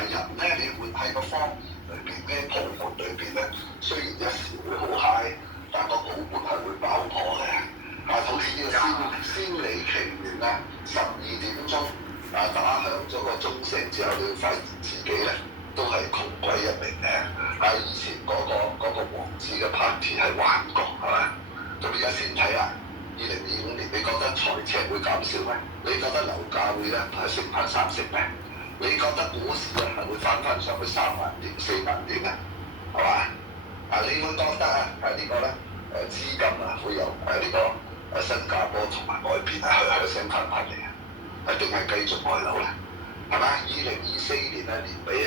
但係人咧，你活喺個荒裏邊咧，泡沫裏邊咧，雖然一時會好 high，但個泡沫係會爆破嘅。好似呢個先離奇緣啊，12點鐘打響咗個鐘聲之後，你會發現自己咧都係窮鬼一名嘅。以前嗰個王子嘅 party 係幻覺係嘛？咁而家先睇下2025年，你覺得財赤會減少咩？你覺得樓價會咧係升翻3成咩？你覺得股市啊係會翻上去3萬點、4萬點啊？係嘛？你會覺得呢個咧資金會由呢個新加坡同埋外邊去升翻嚟啊？定係繼續外流咧？係嘛？2024年年尾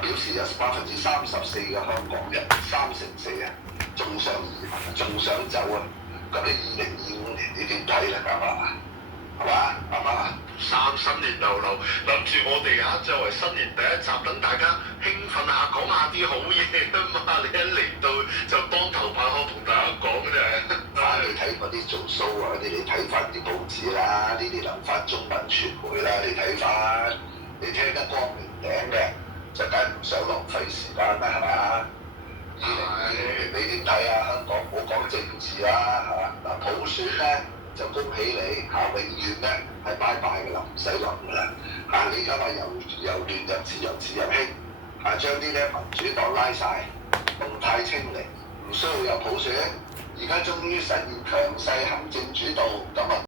表示有34%嘅香港人3/4仲想移民，仲想走啊！咁你2025年你點睇咧？係嘛？啱唔啱啊？3年流流，諗住我哋作為新年第一集，等大家興奮下，講下啲好嘢啊嘛！你一嚟到就當頭棒喝同大家講啫。你睇嗰啲做 show 嗰啲，你睇翻啲報紙啦，呢啲留翻中文傳媒啦，你睇翻，你聽得光明頂嘅，就梗係唔想浪費時間啦，係嘛？2025年你點睇啊？香港唔好講政治啦，係嘛？普選咧就恭喜你永遠咧係拜拜㗎啦，唔使諗㗎啦。你而家話由亂入治，由治入興，將啲咧民主黨拉晒，動態清零，唔需要有普選，而家終於實現強勢行政主導，咁